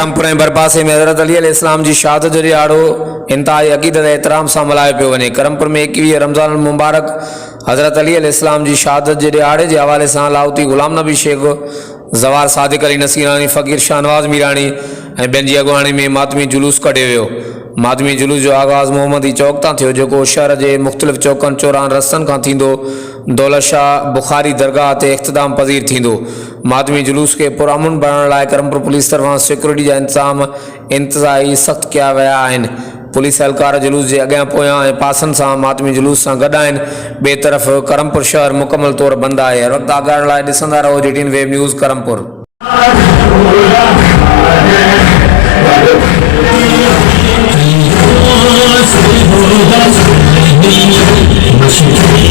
करमपुर ऐं बरपासे में हज़रत अली अलैहिस्सलाम जी शहादत जो ॾियारो इंतहाई अक़ीदत ऐं एहतराम सां मल्हायो पियो वञे। करमपुर में 21 रमज़ान मुबारक हज़रत अली अलैहिस्सलाम जी शहादत जे ॾियारे जे हवाले सां लाहौती गुलाम नबी शेख, ज़वार सादिक अली नसीरानी, फ़कीर शाहनवाज़ मीरानी ऐं ॿियनि जी अॻुवाणी में मातमी जुलूस कढियो वियो। मातमी जुलूस जो आगाज़ मोहम्मदी चौक तां थियो, जेको शहर जे मुख़्तलिफ़ चौकनि चौराहनि रस्तनि खां थींदो दौलत शाह बुखारी दरगाह ते इख़्तिताम पज़ीर थींदो। मातमी जुलूस के पुरअमन बणाइण लाइ करमपुर पुलिस तरफ़ां सिक्योरिटी जा इंतज़ाम इंतिज़ाई सख़्त कया विया आहिनि। पुलिस एहलकार जुलूस जे अॻियां पोयां ऐं पासनि सां मातमी जुलूस सां गॾु आहिनि। ॿिए तरफ़ करमपुर शहर मुकमल तौर बंदि आहे। हर वक़्तु आगाहण लाइ ॾिसंदा रहो JTN web news Karampur. Thank you.